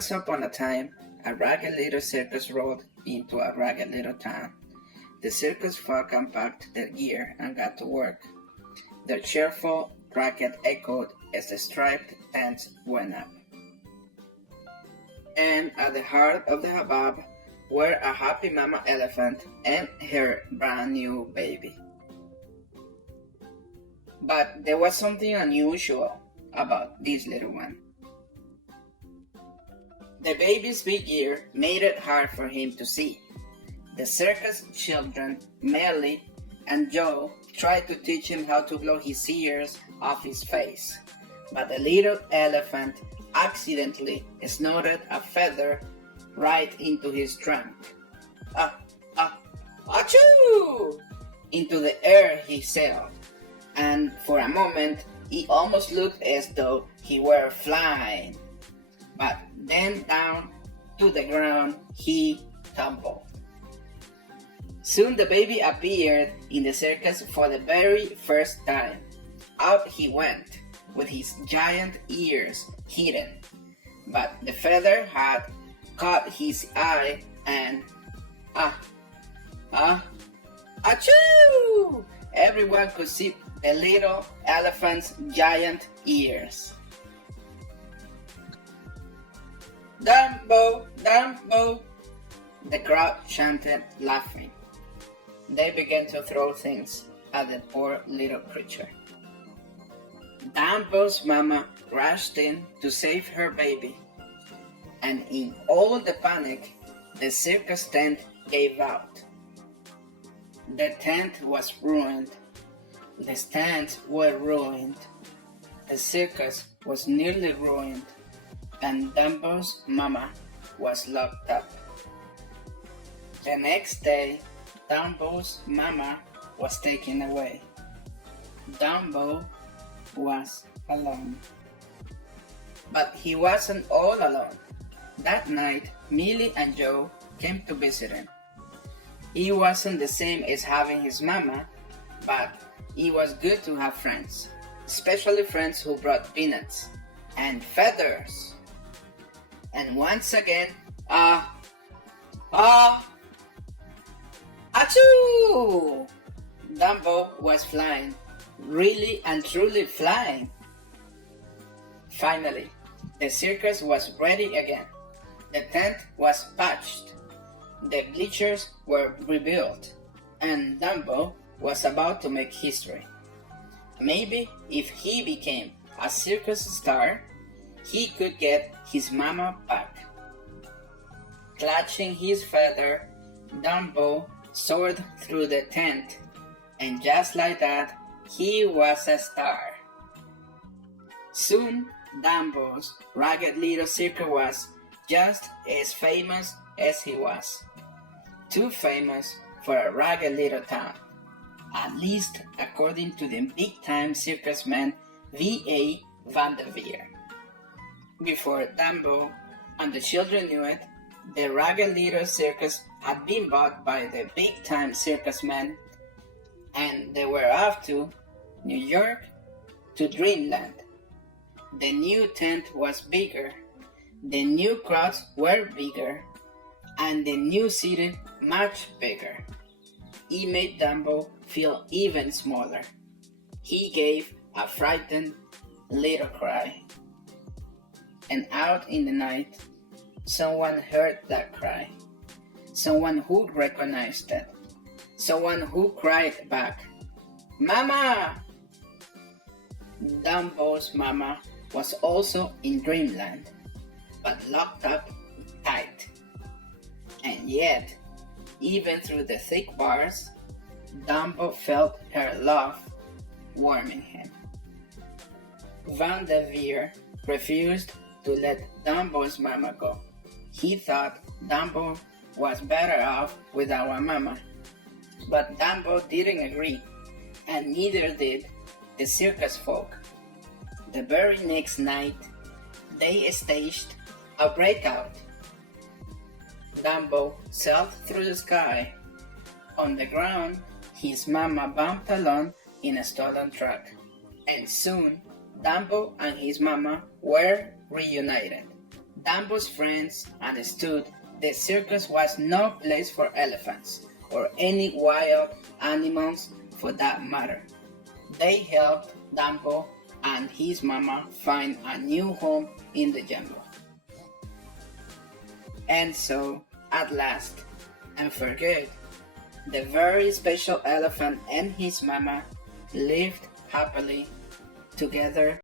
Once upon a time, a ragged little circus rode into a ragged little town. The circus folk unpacked their gear and got to work. Their cheerful racket echoed as the striped tents went up. And at the heart of the hubbub were a happy mama elephant and her brand new baby. But there was something unusual about this little one. The baby's big ear made it hard for him to see. The circus children, Melly and Joe, tried to teach him how to blow his ears off his face, but the little elephant accidentally snorted a feather right into his trunk. Achoo! Into the air he sailed, and for a moment it almost looked as though he were flying. But then down to the ground he tumbled. Soon the baby appeared in the circus for the very first time. Out he went, with his giant ears hidden, but the feather had caught his eye and achoo! Everyone could see the little elephant's giant ears. Dumbo, Dumbo! The crowd chanted, laughing. They began to throw things at the poor little creature. Dumbo's mama rushed in to save her baby, and in all the panic, the circus tent gave out. The tent was ruined. The stands were ruined. The circus was nearly ruined, and Dumbo's mama was locked up. The next day, Dumbo's mama was taken away. Dumbo was alone. But he wasn't all alone. That night, Millie and Joe came to visit him. It wasn't the same as having his mama, but it was good to have friends, especially friends who brought peanuts and feathers. And once again, achoo! Dumbo was flying, really and truly flying. Finally, the circus was ready again. The tent was patched. The bleachers were rebuilt, and Dumbo was about to make history. Maybe if he became a circus star, he could get his mama back. Clutching his feather, Dumbo soared through the tent, and just like that, he was a star. Soon, Dumbo's ragged little circus was just as famous as he was. Too famous for a ragged little town, at least according to the big-time circus man V.A. Van der Veer. Before Dumbo and the children knew it, the ragged little circus had been bought by the big-time circus man, and they were off to New York, to Dreamland. The new tent was bigger, the new crowds were bigger, and the new city much bigger. It made Dumbo feel even smaller. He gave a frightened little cry. And out in the night, someone heard that cry. Someone who recognized it. Someone who cried back, "Mama!" Dumbo's mama was also in Dreamland, but locked up tight. And yet, even through the thick bars, Dumbo felt her love warming him. Van der Veer refused to let Dumbo's mama go. He thought Dumbo was better off without a mama. But Dumbo didn't agree, and neither did the circus folk. The very next night, they staged a breakout. Dumbo sailed through the sky. On the ground, his mama bumped along in a stolen truck, and soon Dumbo and his mama were reunited. Dumbo's friends understood the circus was no place for elephants or any wild animals for that matter. They helped Dumbo and his mama find a new home in the jungle. And so, at last, and for good, the very special elephant and his mama lived happily together